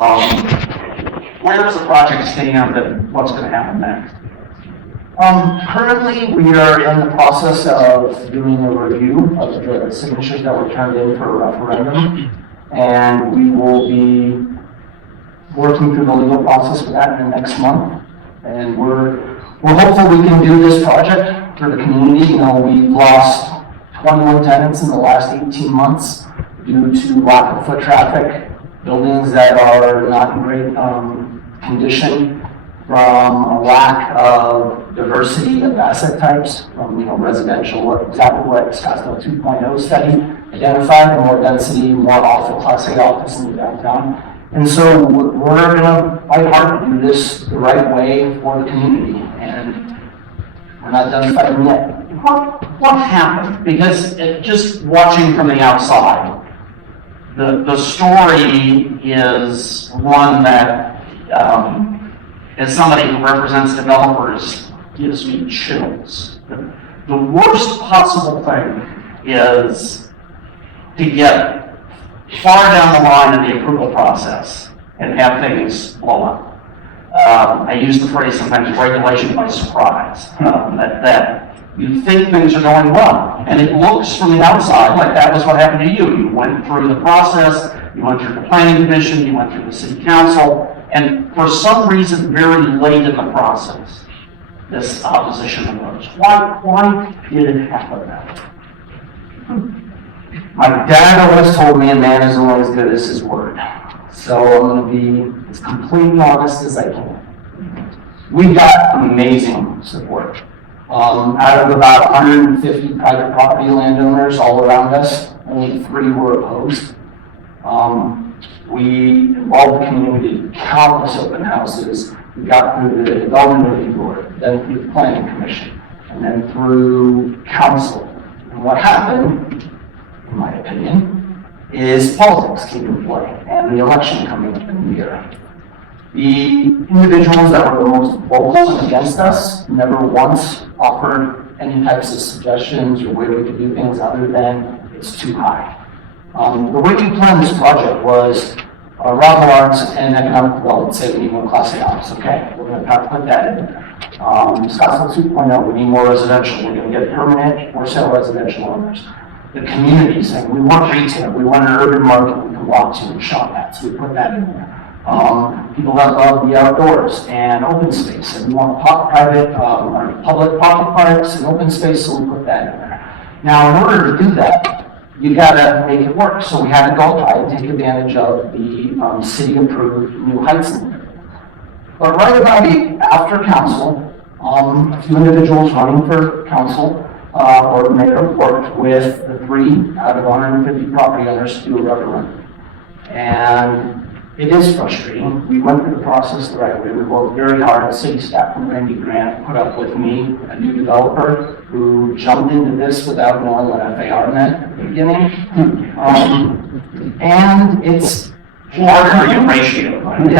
Where does the project stand and what's going to happen next? Currently, we are in the process of doing a review of the signatures that were turned in for a referendum, and we will be working through the legal process for that in the next month. And we're hopeful we can do this project for the community. You know, we've lost 21 tenants in the last 18 months due to lack of foot traffic, buildings that are not in great condition, from a lack of diversity of asset types, from residential, exactly what Scottsdale 2.0 study identified, more density, more Class A office in the downtown. And so we're going to fight hard to do this the right way for the community, and we're not done fighting yet. What happened? Because just watching from the outside, the story is one that, as somebody who represents developers, gives me chills. The worst possible thing is to get far down the line in the approval process and have things blow up. I use the phrase sometimes regulation by surprise, that you think things are going well, and it looks from the outside like that was what happened to you. You went through the process, you went through the planning commission, you went through the city council, and for some reason, very late in the process, this opposition arose. Why did it happen that way? My dad always told me a man is only as good as his word. So I'm going to be as completely honest as I can. We got amazing support. Out of about 150 private property landowners all around us, only 3 were opposed. We involved the community, countless open houses. We got through the development review board, then through the planning commission, and then through council. And what happened, in my opinion, is politics came into play, and the election coming up in the year. The individuals that were the most vocal against us never once offered any types of suggestions or way we could do things other than it's too high. The way we planned this project was Rob Lawrence and Economic Development say we need more Class A office. Okay, we're going to have to put that in there. Scottsdale 2.0, we need more residential. We're going to get permanent for sale residential owners. The community saying we want retail, we want an urban market we can walk to and shop at, so we put that in there. People that love the outdoors and open space, and we want private or public pocket parks and open space, so we put that in there. Now, in order to do that, you gotta make it work. So we had to go try and take advantage of the city-approved New Heights Limit. But right about after council, a few individuals running for council or mayor worked with the 3 out of 150 property owners to do a referendum. And it is frustrating. We went through the process the right way. We worked very hard. City staff from Randy Grant put up with me, a new developer who jumped into this without knowing what FAR meant at the beginning. And it's Water ratio. And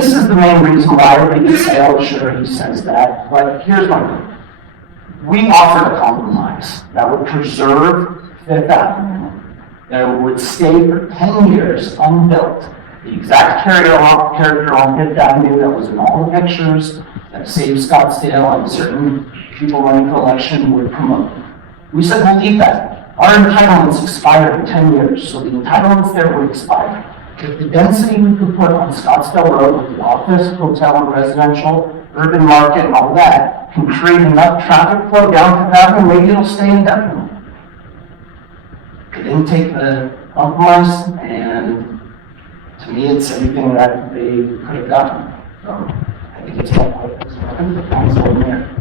this is the main reason why I think the sale, sure, he says that. But here's my point. We offered a compromise that would preserve Fifth Avenue, that would stay for 10 years unbuilt. The exact character on Fifth Avenue that was in all the pictures that Save Scottsdale and certain people running for election would promote. We said we'll keep that. Our entitlements expired in 10 years, so the entitlements there would expire. If the density we could put on Scottsdale Road with the office, hotel, and residential, urban market, and all that can create enough traffic flow down Fifth Avenue, maybe it'll stay indefinitely. They didn't take the compromise, and to me, it's everything that they could have done. So I think it's all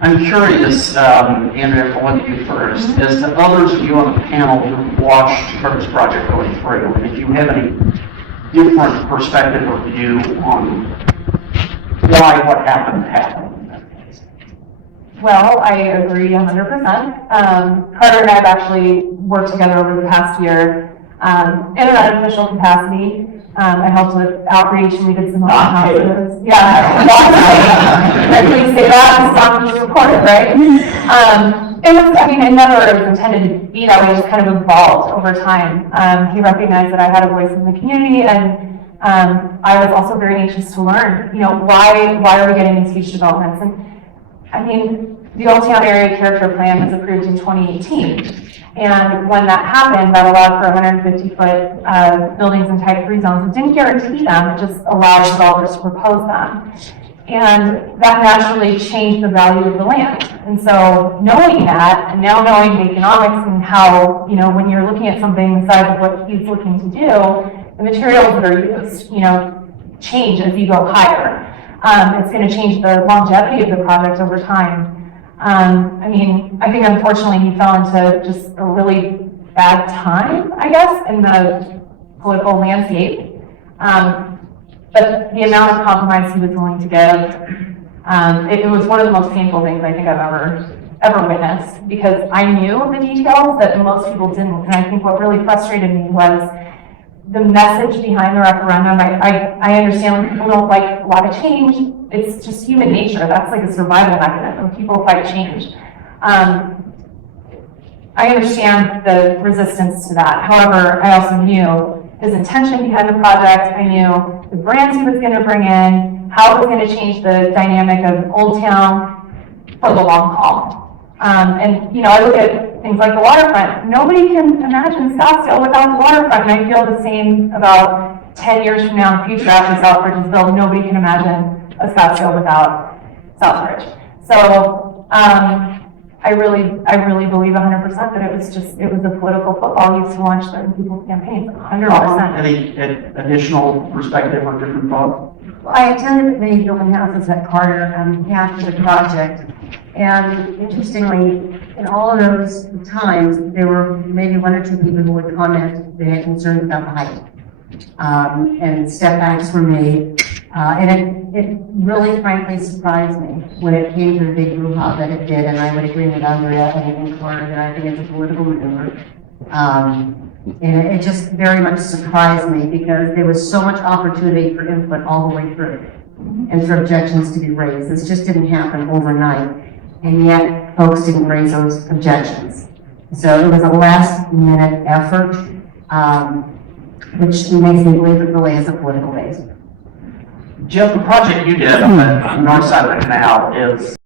I'm curious, Andrea, for what you first, as to others of you on the panel who watched this project going through, and if you have any different perspective or view on why what happened happened. Well, I agree 100%. Carter and I have actually worked together over the past year in an unofficial capacity. I helped with outreach and we did some open houses. Yeah, please say that, it's not being recorded, right? It never was intended to be that way, it just kind of evolved over time. He recognized that I had a voice in the community and I was also very anxious to learn, you know, why are we getting these huge developments? And I mean, the Old Town Area Character Plan was approved in 2018. And when that happened, that allowed for 150-foot buildings in type 3 zones. It didn't guarantee them, it just allowed developers to propose them. And that naturally changed the value of the land. And so knowing that, and now knowing the economics and how, you know, when you're looking at something the size of what he's looking to do, the materials that are used, you know, change as you go higher. It's going to change the longevity of the project over time. I mean, I think unfortunately he fell into just a really bad time, I guess, in the political landscape. But the amount of compromise he was willing to give, it was one of the most painful things I think I've ever witnessed, because I knew the details that most people didn't. And I think what really frustrated me was the message behind the referendum. I understand when people don't like a lot of change. It's just human nature. That's like a survival mechanism. People fight change. I understand the resistance to that. However, I also knew his intention behind the project. I knew the brands he was going to bring in, how it was going to change the dynamic of Old Town for the long haul. And, you know, I look at things like the waterfront. Nobody can imagine Scottsdale without the waterfront. And I feel the same about 10 years from now in the future after Southbridge is built. Nobody can imagine a Scottsdale without Southbridge. So I really believe 100% that it was a political football used to launch certain people's campaigns, 100%. Any additional perspective or different thought? I attended many open houses at Carter after the project, and interestingly, in all of those times, there were maybe one or two people who would comment they had concerns about the height. And step backs were made, and it really frankly surprised me when it came to the big brouhaha that it did, and I would agree with Andrea and Carter that I think it's a political maneuver. And it just very much surprised me because there was so much opportunity for input all the way through and for objections to be raised. This just didn't happen overnight, and yet folks didn't raise those objections. So it was a last minute effort, which makes me believe it really is a political base. Jeff, the project you did on the north side of the canal is